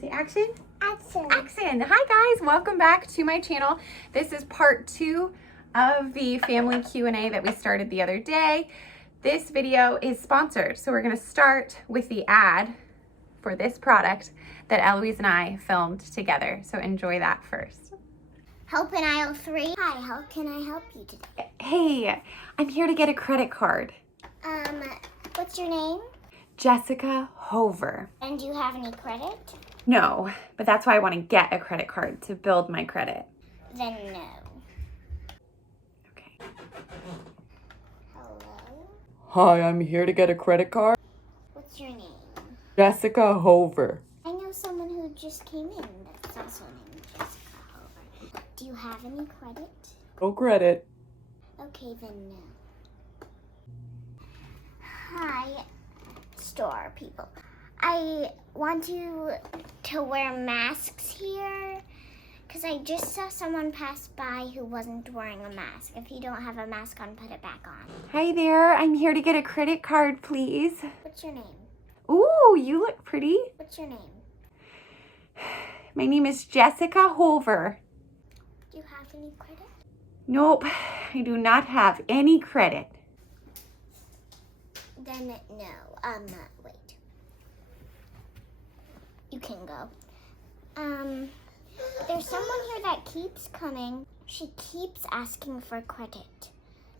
Say action? Action. Action! Hi guys, welcome back to my channel. This is part 2 of the family Q&A that we started the other day. This video is sponsored, so we're going to start with the ad for this product that Eloise and I filmed together. So enjoy that first. Help in aisle 3. Hi, how can I help you today? Hey, I'm here to get a credit card. What's your name? Jessica Hover. And do you have any credit? No, but that's why I want to get a credit card to build my credit. Then no. Okay. Hello? Hi, I'm here to get a credit card. What's your name? Jessica Hover. I know someone who just came in that's also named Jessica Hover. Do you have any credit? No credit. Okay, then no. Hi, store people. I want you to wear masks here because I just saw someone pass by who wasn't wearing a mask. If you don't have a mask on, put it back on. Hi there, I'm here to get a credit card, please. What's your name? Ooh, you look pretty. What's your name? My name is Jessica Hover. Do you have any credit? Nope, I do not have any credit. Then no. Wait. You can go. There's someone here that keeps coming. She keeps asking for credit.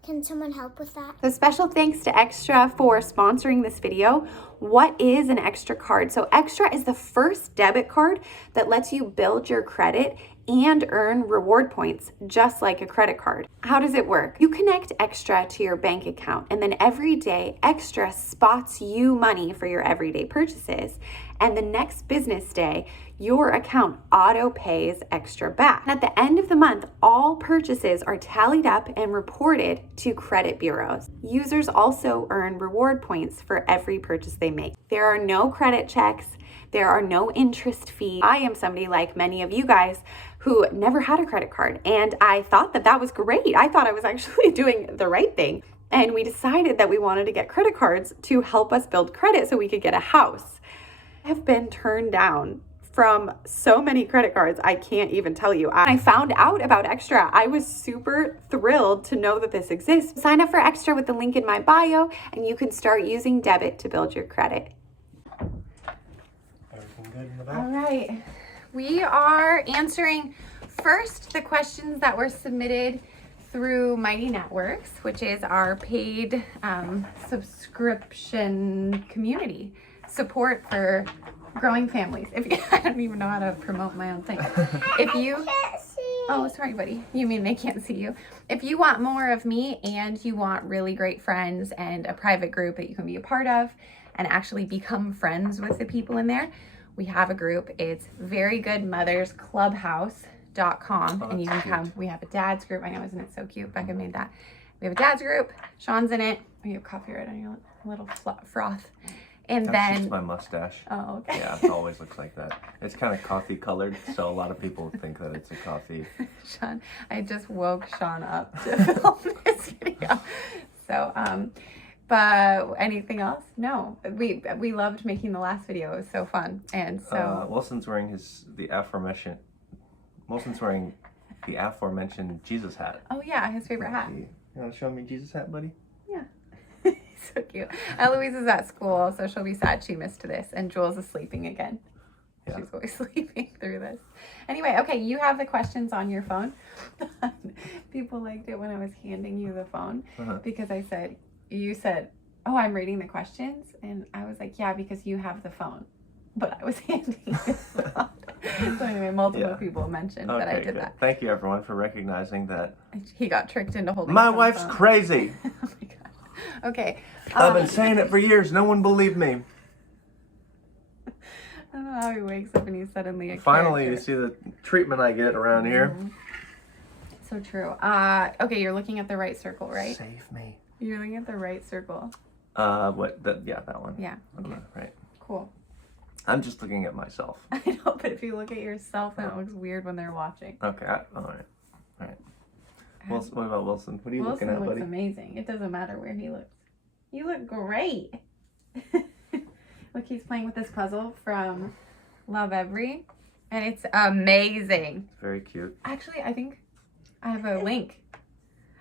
Can someone help with that? So special thanks to Extra for sponsoring this video. What is an Extra card? So Extra is the first debit card that lets you build your credit and earn reward points, just like a credit card. How does it work? You connect Extra to your bank account, and then every day, Extra spots you money for your everyday purchases. And the next business day, your account auto pays Extra back. And at the end of the month, all purchases are tallied up and reported to credit bureaus. Users also earn reward points for every purchase they make. There are no credit checks. There are no interest fees. I am somebody like many of you guys who never had a credit card, and I thought that that was great. I thought I was actually doing the right thing. And we decided that we wanted to get credit cards to help us build credit so we could get a house. I have been turned down from so many credit cards, I can't even tell you. I found out about Extra. I was super thrilled to know that this exists. Sign up for Extra with the link in my bio, and you can start using debit to build your credit. Everything good in the back? All right, we are answering first the questions that were submitted through Mighty Networks, which is our paid subscription community support for growing families. If you, I don't even know how to promote my own thing. If you, oh, sorry, buddy. You mean they can't see you? If you want more of me and you want really great friends and a private group that you can be a part of and actually become friends with the people in there, we have a group. It's verygoodmothersclubhouse.com, and you can come. We have a dad's group. I know, isn't it so cute? Becca made that. We have a dad's group. Sean's in it. You have coffee right on your little froth. And That's just then my mustache. Oh, okay. Yeah, it always looks like that. It's kind of coffee colored, so a lot of people think that it's a coffee. Sean, I just woke Sean up to film this video. So, but anything else? No, we loved making the last video. It was so fun, and so Wilson's wearing the aforementioned Jesus hat. Oh yeah, his favorite hat. You want to show me Jesus hat, buddy? Yeah. So cute. Eloise is at school, so she'll be sad she missed this. And Jules is sleeping again. Yeah. She's always sleeping through this. Anyway, okay, you have the questions on your phone. People liked it when I was handing you the phone because you said, oh, I'm reading the questions. And I was like, yeah, because you have the phone. But I was handing you the phone. So anyway, multiple people mentioned that I did that. Thank you, everyone, for recognizing that. He got tricked into holding My his own wife's phone. crazy. Oh my God. Okay. I've been saying it for years. No one believed me. I don't know how he wakes up and he's suddenly a Finally, character. you see the treatment I get around here. So true. Okay, you're looking at the right circle, right? Save me. You're looking at the right circle. Yeah, that one. Yeah. Okay. Right. Cool. I'm just looking at myself. I know, but if you look at yourself, then it looks weird when they're watching. Okay. All right. Wilson, what about Wilson? What are you Wilson looking at, looks buddy? amazing. It doesn't matter where he looks. You look great. Look, he's playing with this puzzle from Love Every, and it's amazing. Very cute. Actually, I think I have a link.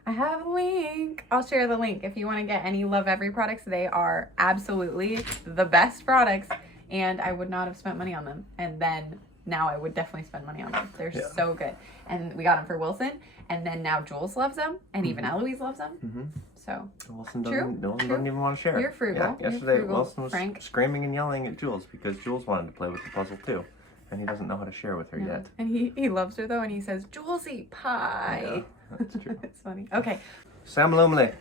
I'll share the link if you want to get any Love Every products. They are absolutely the best products, and I would not have spent money on them. And then now I would definitely spend money on them. They're so good. And we got them for Wilson, and then now Jules loves them, and even Eloise loves them. So Wilson doesn't even want to share. You're frugal. Yeah, yesterday frugal, Wilson was Frank. screaming and yelling at Jules because Jules wanted to play with the puzzle too. And he doesn't know how to share with her yet. And he loves her though, and he says, "Jules, eat pie." Yeah, that's true. It's funny. Okay. Sam Lumley,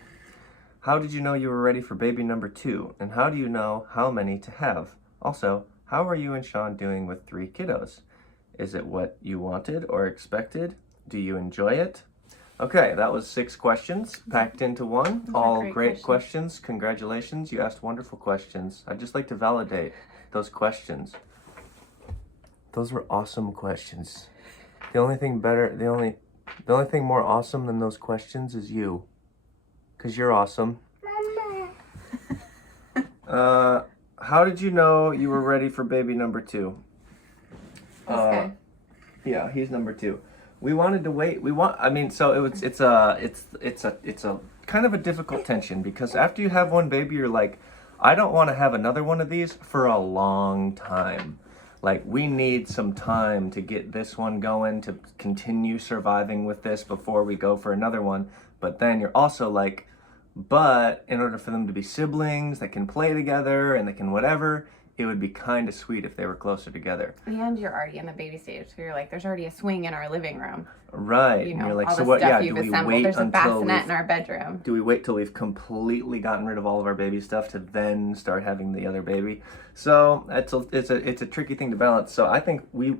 how did you know you were ready for baby number 2? And how do you know how many to have? Also, how are you and Sean doing with 3 kiddos? Is it what you wanted or expected? Do you enjoy it? Okay, that was 6 questions packed into one. All great questions. Congratulations. You asked wonderful questions. I'd just like to validate those questions. Those were awesome questions. The only thing more awesome than those questions is you. 'Cause you're awesome. How did you know you were ready for baby number 2? Okay. Yeah, he's number 2. We wanted to wait. It's a kind of a difficult tension because after you have one baby, you're like, I don't want to have another one of these for a long time. Like, we need some time to get this one going, to continue surviving with this before we go for another one. But then you're also like, but in order for them to be siblings that can play together and that can whatever, it would be kind of sweet if they were closer together. And you're already in the baby stage, so you're like, there's already a swing in our living room. Right. You know, and you're like, all so the what? stuff Yeah. you've Do we assembled. wait There's a until bassinet in our bedroom. Do we wait till we've completely gotten rid of all of our baby stuff to then start having the other baby? So it's a tricky thing to balance. So I think we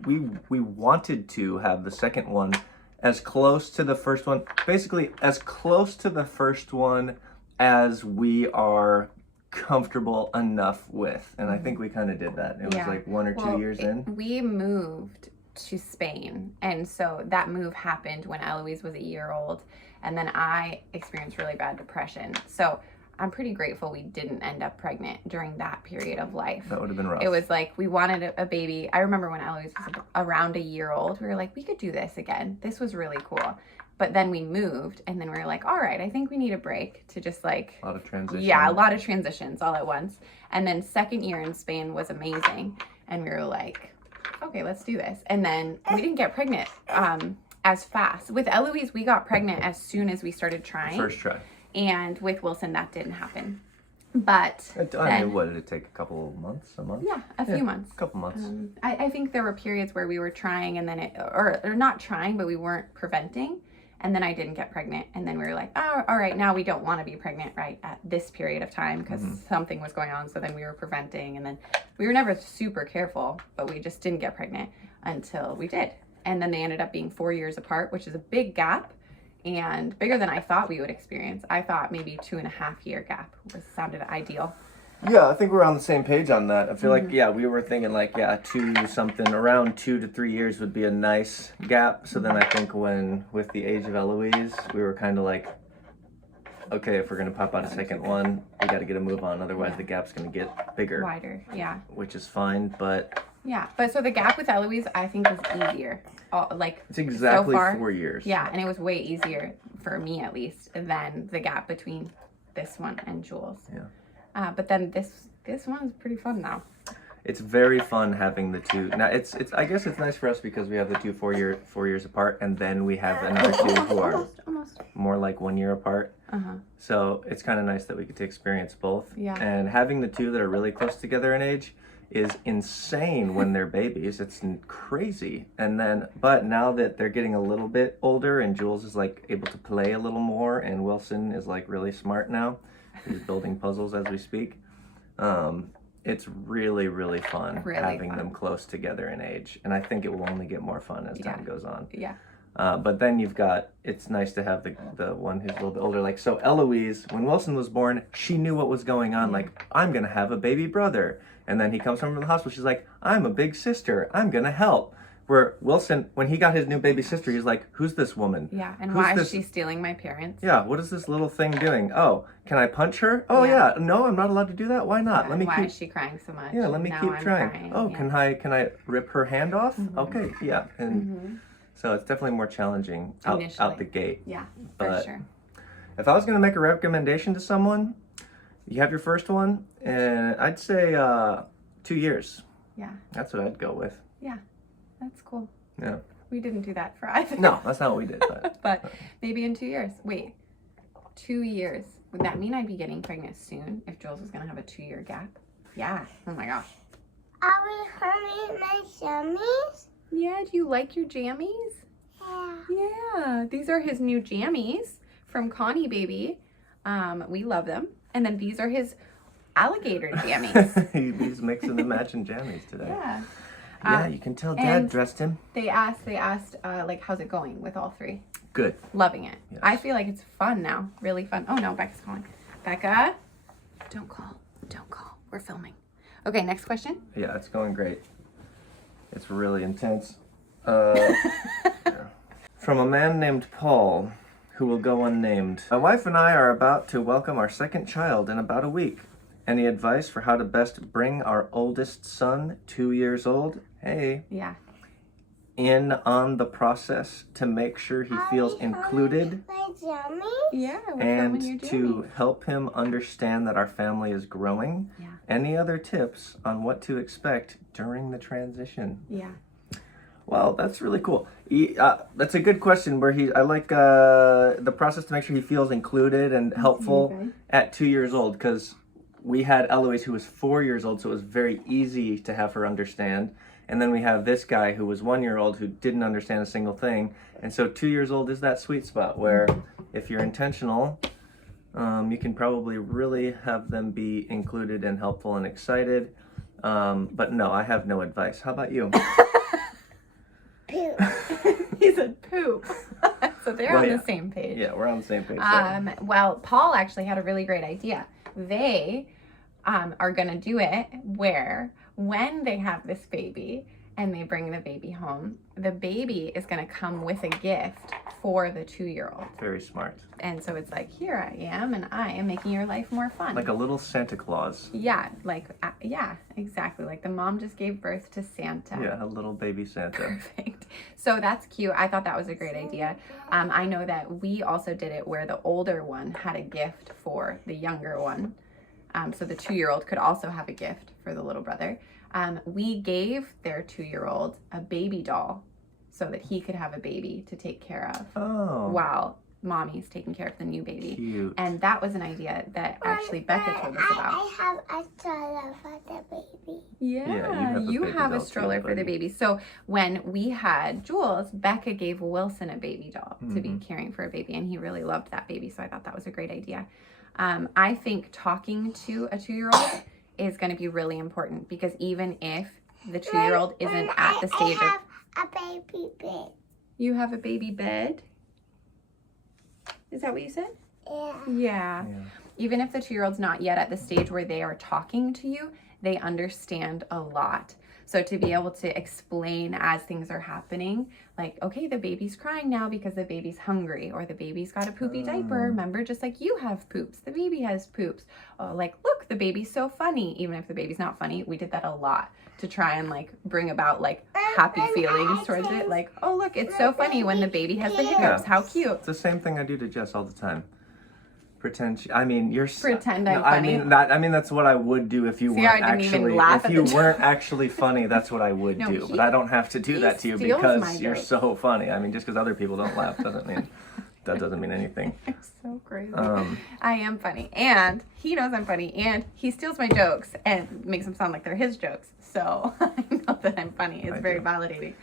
wanted to have the second one as close to the first one, basically as close to the first one as we are comfortable enough with, and I think we kind of did that. It was like 1 or 2 years in. We moved to Spain, and so that move happened when Eloise was a year old, and then I experienced really bad depression. So I'm pretty grateful we didn't end up pregnant during that period of life. That would have been rough. It was like we wanted a baby. I remember when Eloise was around a year old, we were like, we could do this again. This was really cool. But then we moved, and then we were like, all right, I think we need a break to just like... A lot of transitions. Yeah, a lot of transitions all at once. And then second year in Spain was amazing. And we were like, okay, let's do this. And then we didn't get pregnant as fast. With Eloise, we got pregnant as soon as we started trying. First try. And with Wilson, that didn't happen. But what did it take? A couple months? A month? Yeah, a few months. A couple months. I think there were periods where we were trying and then or not trying, but we weren't preventing. And then I didn't get pregnant. And then we were like, oh, all right, now we don't want to be pregnant right at this period of time because something was going on. So then we were preventing. And then we were never super careful, but we just didn't get pregnant until we did. And then they ended up being 4 years apart, which is a big gap and bigger than I thought we would experience. I thought maybe 2.5 year gap sounded ideal. Yeah, I think we're on the same page on that. I feel like, we were thinking like, around 2 to 3 years would be a nice gap. So then I think with the age of Eloise, we were kind of like, okay, if we're going to pop out a second one, we got to get a move on. Otherwise the gap's going to get bigger. Wider, yeah. Which is fine, but... Yeah, but so the gap with Eloise, I think was easier. It's exactly so far, 4 years. Yeah, and it was way easier, for me at least, than the gap between this one and Jules. Yeah. But then this one's pretty fun now. It's very fun having the two. Now it's I guess it's nice for us because we have the two 4 years apart, and then we have another two who are almost more like 1 year apart. So it's kind of nice that we get to experience both. Yeah. And having the two that are really close together in age is insane when they're babies. It's crazy. But now that they're getting a little bit older and Jules is like able to play a little more and Wilson is like really smart now. He's building puzzles as we speak. It's really, really fun having them close together in age. And I think it will only get more fun as time goes on. Yeah. But then it's nice to have the one who's a little bit older. Like, so Eloise, when Wilson was born, she knew what was going on. Like, I'm going to have a baby brother. And then he comes home from the hospital. She's like, I'm a big sister. I'm going to help. Where Wilson, when he got his new baby sister, he's like, "Who's this woman? Yeah, and Who's why this- is she stealing my parents? Yeah, what is this little thing doing? Oh, can I punch her? Oh yeah, no, I'm not allowed to do that. Why not? Yeah, why is she crying so much? Yeah, let me Now keep I'm trying. crying, Oh, yeah. can I rip her hand off? Okay, yeah, and so it's definitely more challenging out Initially. the gate. Yeah, But for sure. if I was gonna make a recommendation to someone, you have your first one, and I'd say 2 years. Yeah, That's what I'd go with. yeah, that's cool. Yeah. We didn't do that for either. No, that's not what we did. But But maybe in 2 years. Wait, 2 years. Would that mean I'd be getting pregnant soon if Jules was gonna have a 2-year gap? Yeah. Oh my gosh. Are we having my jammies? Yeah, do you like your jammies? Yeah. Yeah, these are his new jammies from Connie Baby. We love them. And then these are his alligator jammies. he's mixing and matching jammies today. Yeah. Yeah, you can tell Dad and dressed him. They asked, like, how's it going with all three? Good. Loving it. Yes. I feel like it's fun now. Really fun. Oh no, Becca's calling. Becca, don't call. Don't call. We're filming. Okay, next question. Yeah, it's going great. It's really intense. Yeah. From a man named Paul, who will go unnamed. My wife and I are about to welcome our second child in about a week. Any advice for how to best bring our oldest son, 2 years old, Yeah. in on the process to make sure he feels included My jammies? Yeah, we're filming your and jammies. to help him understand that our family is growing? Yeah. Any other tips on what to expect during the transition? Yeah. Well, that's really cool. That's a good question. I like the process to make sure he feels included and helpful amazing. at 2 years old, because we had Eloise who was 4 years old, so it was very easy to have her understand. And then we have this guy who was 1 year old who didn't understand a single thing. And so 2 years old is that sweet spot where if you're intentional, you can probably really have them be included and helpful and excited. But no, I have no advice. How about you? Poop. He said poop. So they're Well, on yeah. the same page. Yeah, we're on the same page. Well, Paul actually had a really great idea. They are gonna do it where when they have this baby and they bring the baby home, the baby is gonna come with a gift for the 2-year-old. Very smart. And so it's like, here I am, and I am making your life more fun. Like a little Santa Claus. Yeah, yeah, exactly. Like the mom just gave birth to Santa. Yeah, a little baby Santa. Perfect. So that's cute. I thought that was a great idea. I know that we also did it where the older one had a gift for the younger one. So the 2-year-old could also have a gift for the little brother. We gave their 2-year-old a baby doll so that he could have a baby to take care of Oh. while mommy's taking care of the new baby. Cute. And that was an idea that actually Becca told us about. I have a stroller for the baby. Yeah, you you have a baby have a doll too, stroller for the buddy. baby. So when we had Jules, Becca gave Wilson a baby doll to be caring for a baby, and he really loved that baby. So I thought that was a great idea. I think talking to a 2-year-old is going to be really important, because even if the 2-year-old isn't at the stage I of... have a baby bed. You have a baby bed? Is that what you said? Yeah. Yeah. Yeah. Even if the 2-year-old's not yet at the stage where they are talking to you, they understand a lot. So to be able to explain as things are happening, like, okay, the baby's crying now because the baby's hungry, or the baby's got a poopy diaper. Remember, just like you have poops, the baby has poops. Like, look, the baby's so funny. Even if the baby's not funny, we did that a lot to try and like bring about like happy feelings towards it. Like, oh, look, it's so funny when the baby has the hiccups. How cute. It's the same thing I do to Jess all the time. Pretend you're Pretend I'm no, funny. I mean that's what I would do if you See, weren't I didn't even actually laugh if at you the weren't actually funny. That's what I would No, do. he- But I don't have to do he that to you steals because my you're jokes. so funny. I mean, just because other people don't laugh doesn't mean anything. It's so crazy. Um, I am funny, and he knows I'm funny, and he steals my jokes and makes them sound like they're his jokes. So I know that I'm funny. It's very do. validating.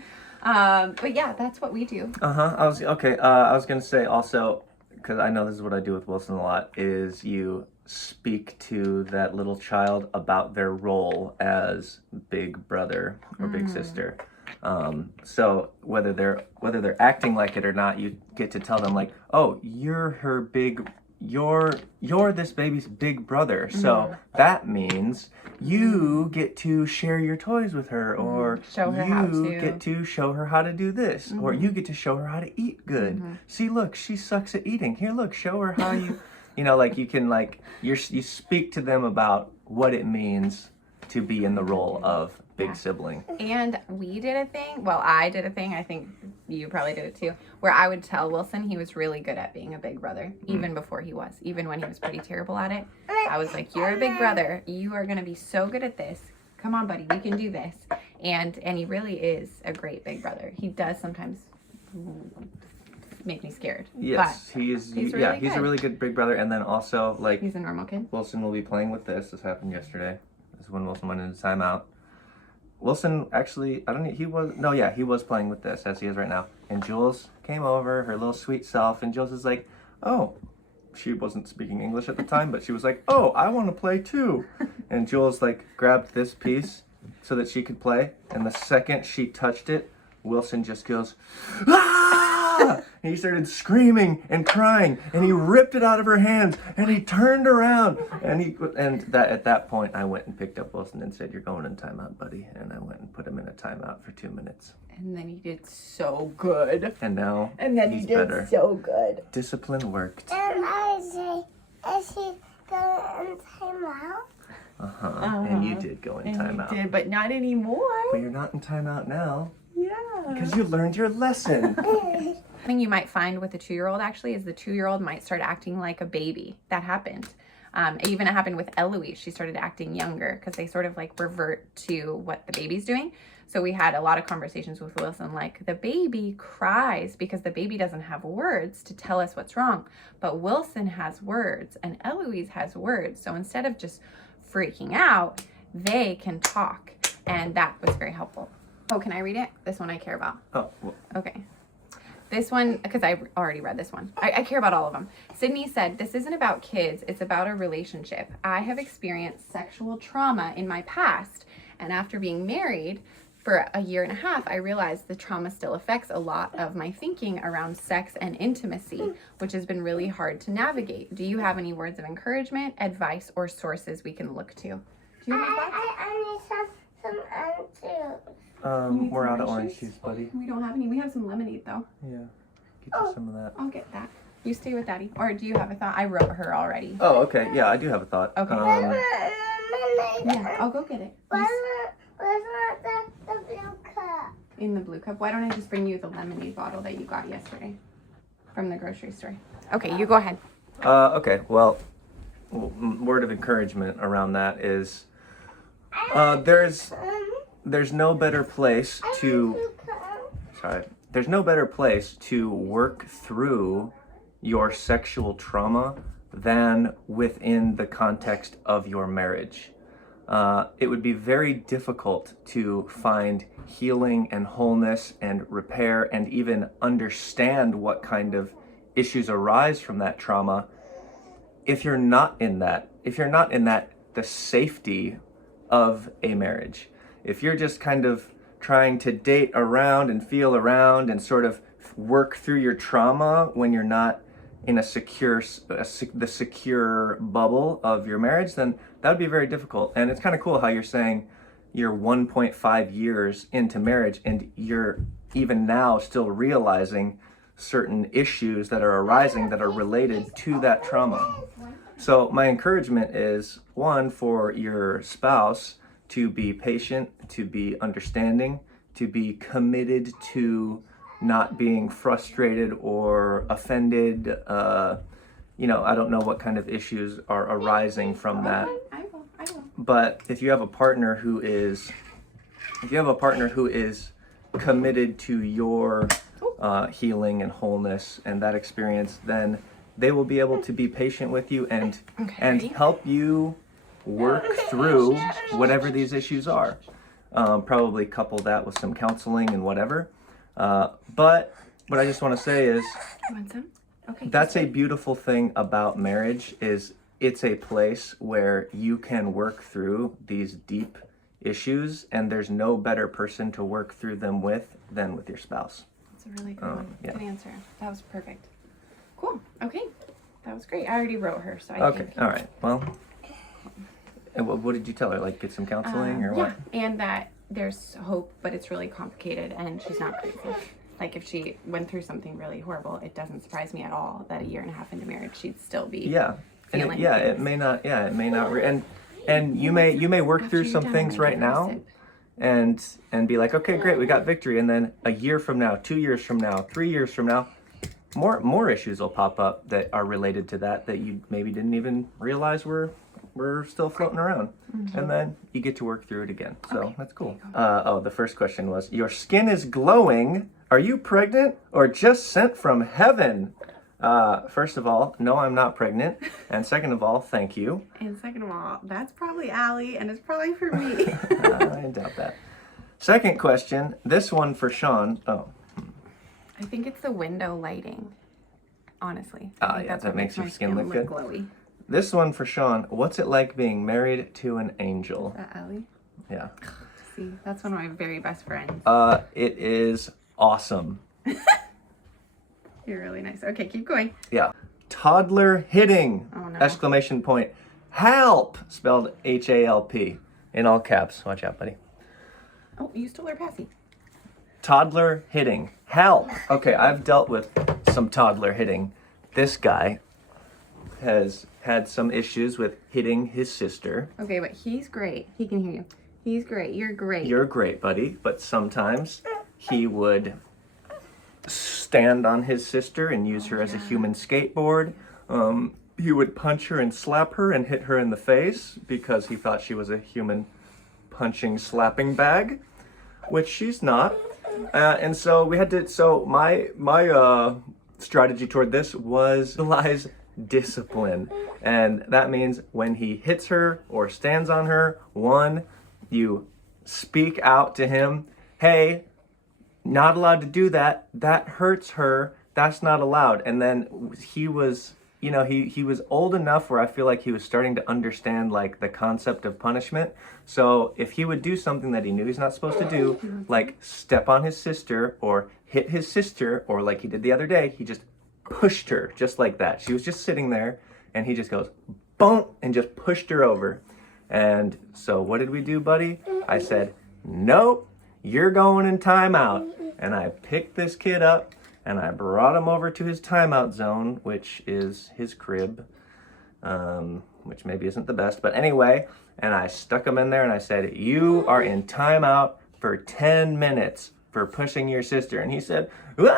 But yeah, that's what we do. I was gonna say also, because I know this is what I do with Wilson a lot, is you speak to that little child about their role as big brother or big sister. So whether they're acting like it or not, you get to tell them like, oh, you're her big you're this baby's big brother, so that means you get to share your toys with her, or Show her how you to. get to show her how to do this, or you get to show her how to eat good. See, look, she sucks at eating. Here, look, show her how you, like you can you speak to them about what it means to be in the role of big sibling. And we did a thing, well, I did a thing, I think you probably did it too, where I would tell Wilson he was really good at being a big brother, even before he was, even when he was pretty terrible at it. I was like, you're a big brother, you are going to be so good at this. Come on, buddy, we can do this. And he really is a great big brother. He does sometimes make me scared. Yes, but he's really he's a really good big brother. And then also, like, he's a normal kid. Wilson will be playing with this. This happened yesterday. This is when Wilson went into timeout. Wilson actually, he was playing with this as he is right now. And Jules came over, her little sweet self, and Jules is like, oh, she wasn't speaking English at the time, but she was like, oh, I want to play too. And Jules like grabbed this piece so that she could play. And the second she touched it, Wilson just goes, ah! And he started screaming and crying, and he ripped it out of her hands, and he turned around, at that point I went and picked up Wilson and said, you're going in timeout, buddy. And I went and put him in a timeout for 2 minutes. And then he did so good. And now he's he did better. so good. Discipline worked. And I say, is he going in timeout? And you did go in And timeout. you did, but not anymore. But you're not in timeout now. Yeah. Because you learned your lesson. Thing you might find with a 2-year-old actually is the 2-year-old might start acting like a baby. That happened. Even it happened with Eloise. She started acting younger because they sort of like revert to what the baby's doing. So we had a lot of conversations with Wilson, like the baby cries because the baby doesn't have words to tell us what's wrong. But Wilson has words and Eloise has words. So instead of just freaking out, they can talk. And that was very helpful. Oh, can I read it? This one I care about. Oh, well, Okay. This one, because I already read this one. I care about all of them. Sydney said, this isn't about kids, it's about a relationship. I have experienced sexual trauma in my past, and after being married for a year and a half, I realized the trauma still affects a lot of my thinking around sex and intimacy, which has been really hard to navigate. Do you have any words of encouragement, advice, or sources we can look to? Do you have any thoughts? I need some juice. we're out of orange juice, buddy. We don't have any. We have some lemonade, though. Yeah. Get you some of that. I'll get that. You stay with Daddy. Or do you have a thought? I wrote her already. Oh, okay. Yeah, I do have a thought. Okay. Yeah, I'll go get it. Where's not the blue cup? In the blue cup. Why don't I just bring you the lemonade bottle that you got yesterday from the grocery store? Okay, you go ahead. Okay. Well, word of encouragement around that is there's no better place to there's no better place to work through your sexual trauma than within the context of your marriage. It would be very difficult to find healing and wholeness and repair and even understand what kind of issues arise from that trauma if you're not in the safety of a marriage. If you're just kind of trying to date around and feel around and sort of work through your trauma when you're not in the secure bubble of your marriage, then that would be very difficult. And it's kind of cool how you're saying you're 1.5 years into marriage and you're even now still realizing certain issues that are arising that are related to that trauma. So my encouragement is, one, for your spouse to be patient, to be understanding, to be committed to not being frustrated or offended. I don't know what kind of issues are arising from that. I will. But if you have a partner who is committed to your healing and wholeness and that experience, then they will be able to be patient with you and help you work through whatever these issues are. Probably couple that with some counseling and whatever. But what I just want to say is, You want some? Okay. that's a beautiful thing about marriage, is it's a place where you can work through these deep issues, and there's no better person to work through them with than with your spouse. That's a really good one. yeah. Good answer. That was perfect. Cool. Okay. that was great. I already wrote her, so I Okay, think. all right. Well, and what did you tell her? Like, get some counseling or what? Yeah, and that there's hope, but it's really complicated, and she's not crazy. Like, if she went through something really horrible, it doesn't surprise me at all that a year and a half into marriage, she'd still be Yeah. And feeling it may not. Yeah, it may not. And you may work After through you're some done, things I'm gonna right give her a now, sip. and be like, okay, great, we got victory. And then a year from now, 2 years from now, 3 years from now, more issues will pop up that are related to that you maybe didn't even realize were still floating around. And then you get to work through it again. So that's cool. The first question was, your skin is glowing. Are you pregnant or just sent from heaven? First of all, no, I'm not pregnant. And second of all, thank you. And second of all, that's probably Allie, and it's probably for me. I doubt that. Second question, this one for Sean. Oh. I think it's the window lighting, honestly. Ah, I think yeah, that's that what makes your my skin look good. glowy. This one for Sean. What's it like being married to an angel? Is that Allie? Yeah. See, that's one of my very best friends. It is awesome. You're really nice. Okay, keep going. Yeah. Toddler hitting! Oh, no. Exclamation point. Help! Spelled H-A-L-P. In all caps. Watch out, buddy. Oh, you stole her passy. Toddler hitting. Help! Okay, I've dealt with some toddler hitting. This guy has had some issues with hitting his sister. Okay, but he's great. He can hear you. He's great. You're great. You're great, buddy. But sometimes he would stand on his sister and use her as a human skateboard. He would punch her and slap her and hit her in the face because he thought she was a human punching, slapping bag, which she's not. And so we had to. So my strategy toward this was utilize discipline, and that means when he hits her or stands on her, one, you speak out to him, hey, not allowed to do that. That hurts her. That's not allowed. And then he was, he was old enough where I feel like he was starting to understand like the concept of punishment. So if he would do something that he knew he's not supposed to do, like step on his sister or hit his sister, or like he did the other day, he just pushed her just like that. She was just sitting there and he just goes, boom, and just pushed her over. And so what did we do, buddy? I said, nope, you're going in timeout. And I picked this kid up and I brought him over to his timeout zone, which is his crib, which maybe isn't the best, but anyway, and I stuck him in there and I said, you are in timeout for 10 minutes for pushing your sister. And he said, and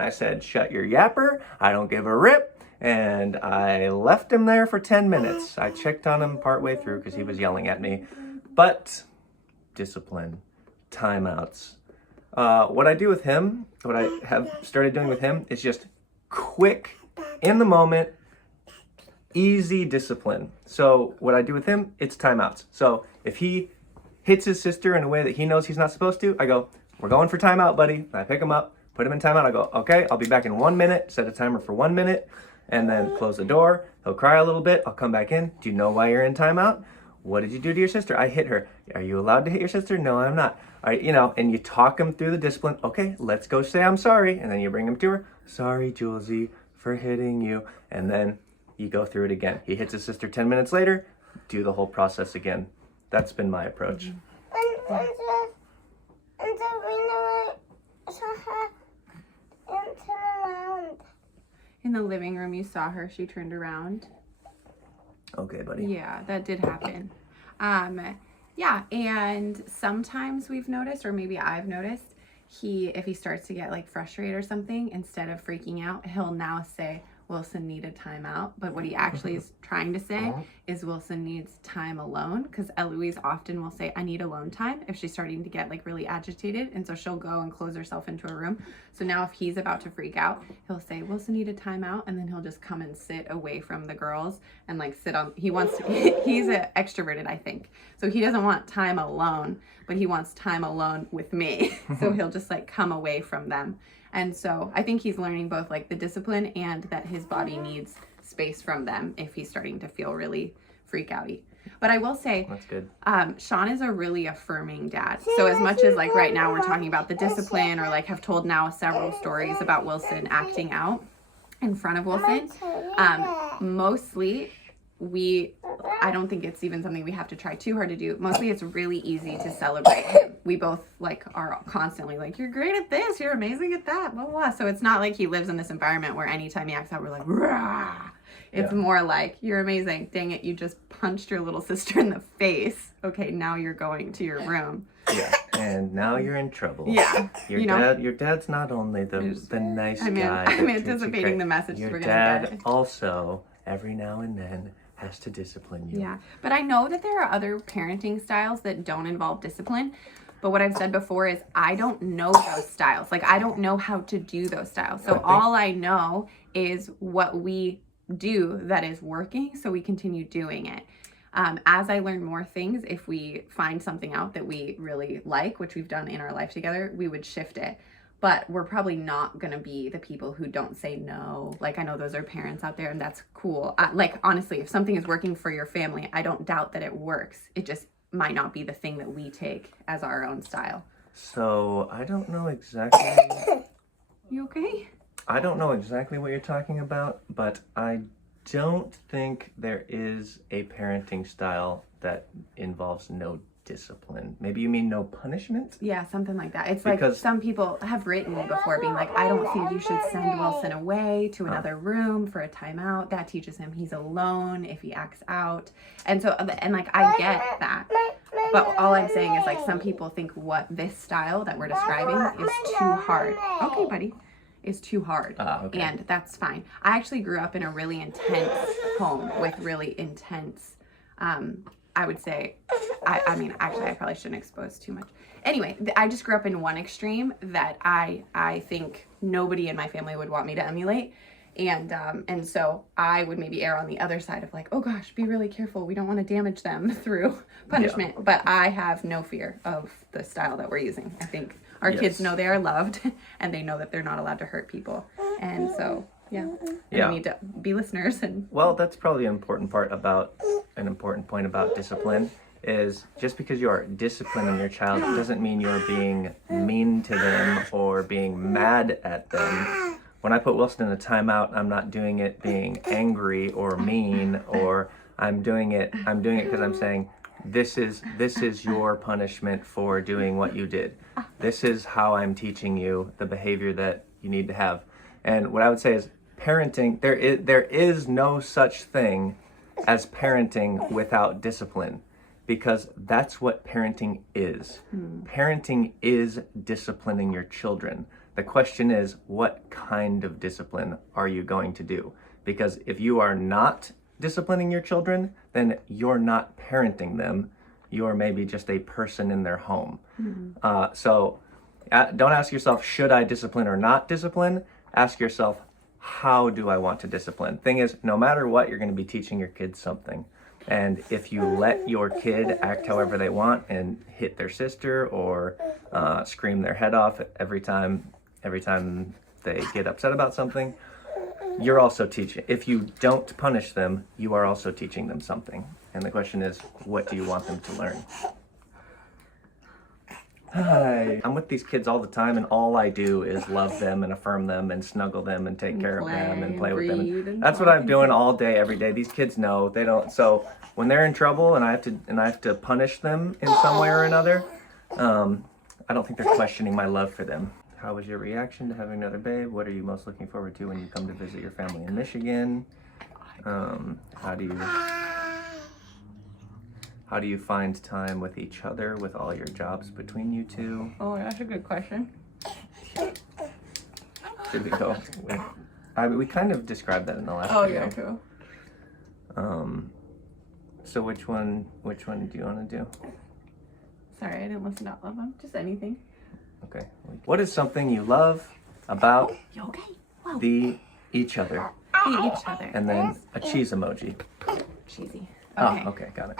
I said, shut your yapper, I don't give a rip. And I left him there for 10 minutes. I checked on him partway through because he was yelling at me. But discipline, timeouts. What I do with him, what I have started doing with him is just quick, in the moment, easy discipline. So what I do with him, it's timeouts. So if he hits his sister in a way that he knows he's not supposed to, I go, we're going for timeout, buddy. And I pick him up, put him in timeout. I go, okay, I'll be back in 1 minute, set a timer for 1 minute, and then close the door. He'll cry a little bit. I'll come back in. Do you know why you're in timeout? What did you do to your sister? I hit her. Are you allowed to hit your sister? No, I'm not. All right, and you talk him through the discipline. Okay, let's go say I'm sorry. And then you bring him to her. Sorry, Julesy, for hitting you. And then you go through it again. He hits his sister 10 minutes later. Do the whole process again. That's been my approach. In the living room, you saw her. She turned around. Okay, buddy. Yeah, that did happen. Yeah, and sometimes we've noticed, or maybe I've noticed, if he starts to get like frustrated or something, instead of freaking out, he'll now say, Wilson need a timeout. But what he actually is trying to say is Wilson needs time alone, because Eloise often will say, I need alone time if she's starting to get like really agitated. And so she'll go and close herself into a room. So now if he's about to freak out, he'll say, Wilson need a timeout. And then he'll just come and sit away from the girls and like sit on, he's extroverted, I think. So he doesn't want time alone, but he wants time alone with me. So he'll just like come away from them. And so I think he's learning both like the discipline and that his body needs space from them if he's starting to feel really freak outy. But I will say, That's good. Sean is a really affirming dad. So as much as like right now we're talking about the discipline, or like have told now several stories about Wilson acting out in front of Wilson, mostly I don't think it's even something we have to try too hard to do. Mostly it's really easy to celebrate him. We both like are constantly like, you're great at this, you're amazing at that, blah, blah, blah. So it's not like he lives in this environment where anytime he acts out, we're like, rah. It's more like, you're amazing. Dang it, you just punched your little sister in the face. Okay, now you're going to your room. Yeah, and now you're in trouble. Yeah, Your dad's not only the nice guy. I'm anticipating the message we're your gonna dad get. also, every now and then, has to discipline you. Yeah, but I know that there are other parenting styles that don't involve discipline. But what I've said before is I don't know those styles. Like, I don't know how to do those styles. So all I know is what we do that is working, so we continue doing it. As I learn more things, if we find something out that we really like, which we've done in our life together, we would shift it. But we're probably not going to be the people who don't say no. Like, I know those are parents out there, and that's cool. Like, honestly, if something is working for your family, I don't doubt that it works. It just might not be the thing that we take as our own style. So, I don't know exactly... You okay? I don't know exactly what you're talking about, but I don't think there is a parenting style that involves no discipline. Maybe you mean no punishment? Yeah, something like that. It's Because- like some people have written before being like, I don't think you should send Wilson away to another room for a timeout. That teaches him he's alone if he acts out. And so, and like, I get that. But all I'm saying is like, some people think what this style that we're describing is too hard. Okay, buddy. Is too hard. Okay. And that's fine. I actually grew up in a really intense home with really intense, I would say, I mean, actually, I probably shouldn't expose too much. Anyway, I just grew up in one extreme that I think nobody in my family would want me to emulate. And so I would maybe err on the other side of like, oh gosh, be really careful. We don't want to damage them through punishment. Yeah. But I have no fear of the style that we're using. I think our kids know they are loved and they know that they're not allowed to hurt people. And so, yeah, we need to be listeners. And well, that's probably an important point about discipline is just because you are disciplining your child doesn't mean you're being mean to them or being mad at them. When I put Wilson in a timeout, I'm not doing it being angry or mean, or I'm doing it because I'm saying, this is your punishment for doing what you did. This is how I'm teaching you the behavior that you need to have. And what I would say is parenting, there is no such thing as parenting without discipline, because that's what parenting is. Parenting is disciplining your children. The question is, what kind of discipline are you going to do? Because if you are not disciplining your children, then you're not parenting them. You're maybe just a person in their home. So don't ask yourself, should I discipline or not discipline? Ask yourself, how do I want to discipline? Thing is, no matter what, you're going to be teaching your kids something. And if you let your kid act however they want and hit their sister or scream their head off every time they get upset about something, you're also teaching. If you don't punish them, you are also teaching them something. And the question is, what do you want them to learn? Hi. I'm with these kids all the time, and all I do is love them and affirm them and snuggle them and take care of them and play with them. And that's what I'm doing all day, every day. These kids know they don't. So when they're in trouble and I have to punish them in some way or another, I don't think they're questioning my love for them. How was your reaction to having another babe? What are you most looking forward to when you come to visit your family in Michigan? How do you find time with each other with all your jobs between you two? oh, that's a good question. Should we go with, we kind of described that in the last video. Yeah, cool. So which one do you want to do? Sorry, I didn't listen to all of them. Just anything. Okay. What is something you love about You okay? Whoa. each other? Each other. And then a cheese emoji. Cheesy. Okay. Oh, okay, got it.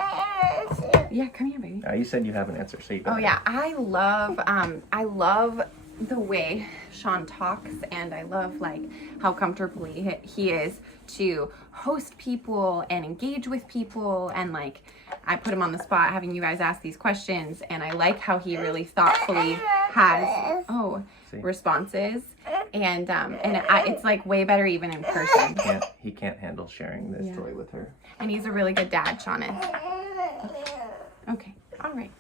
Yeah, come here, baby. You said you have an answer, so you go. Oh yeah, I love the way Sean talks, and I love like how comfortable he is to host people and engage with people, and like I put him on the spot having you guys ask these questions, and I like how he really thoughtfully has responses, and it's like way better even in person. He can't handle sharing this toy with her. And he's a really good dad, Sean is. Okay. All right.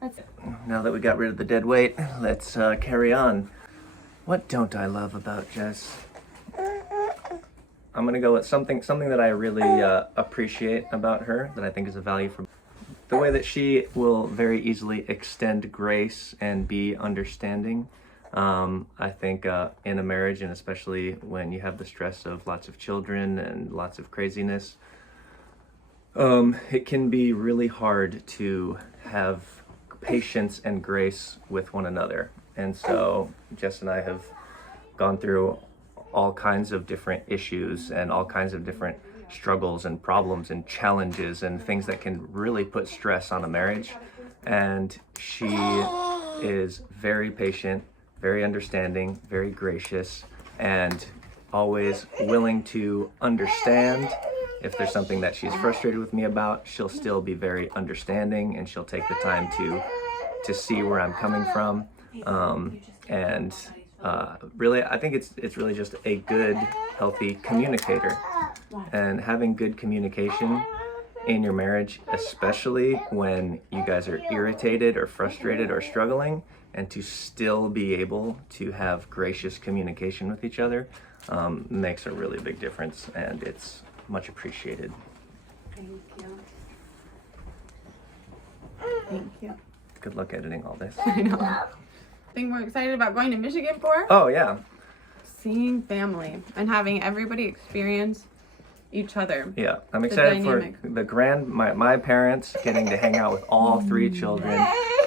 Let's. Now that we got rid of the dead weight, let's carry on. What don't I love about Jess? I'm gonna go with something that I really appreciate about her, that I think is a value for the way that she will very easily extend grace and be understanding. I think in a marriage, and especially when you have the stress of lots of children and lots of craziness, it can be really hard to have patience and grace with one another. And so Jess and I have gone through all kinds of different issues and all kinds of different struggles and problems and challenges and things that can really put stress on a marriage. And she is very patient, very understanding, very gracious, and always willing to understand. If there's something that she's frustrated with me about, she'll still be very understanding, and she'll take the time to see where I'm coming from. Really, I think it's really just a good, healthy communicator. And having good communication in your marriage, especially when you guys are irritated or frustrated or struggling, and to still be able to have gracious communication with each other, makes a really big difference, and it's much appreciated. Thank you. Good luck editing all this. I know. Thing we're excited about going to Michigan for? Oh yeah. Seeing family and having everybody experience each other. Yeah, I'm excited for my parents getting to hang out with all 3 children.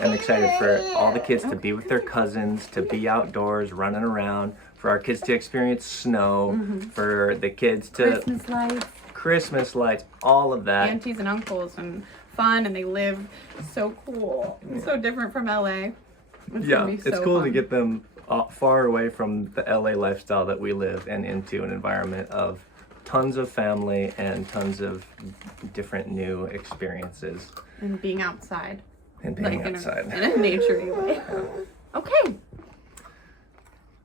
I'm excited for all the kids to be with their cousins, to be outdoors, running around, for our kids to experience snow, for the kids to Christmas lights, all of that. Aunties and uncles and fun, and they live so cool. It's so different from LA. It's cool to get them far away from the LA lifestyle that we live and into an environment of tons of family and tons of different new experiences. And being outside. And being outside. In a nature-y way. Okay.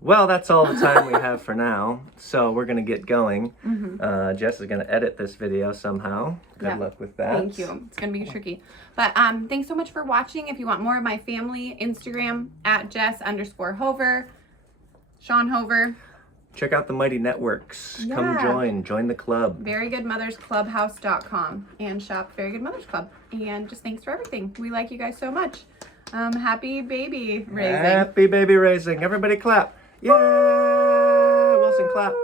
Well, that's all the time we have for now. So we're going to get going. Jess is going to edit this video somehow. Good luck with that. Thank you. It's going to be tricky. But thanks so much for watching. If you want more of my family, Instagram @Jess_Hover, Sean Hover. Check out the Mighty Networks. Yeah. Come join the club. VeryGoodMothersClubhouse.com and shop Very Good Mothers Club. And just thanks for everything. We like you guys so much. Happy baby raising. Happy baby raising. Everybody clap. Yeah! Wilson, clap.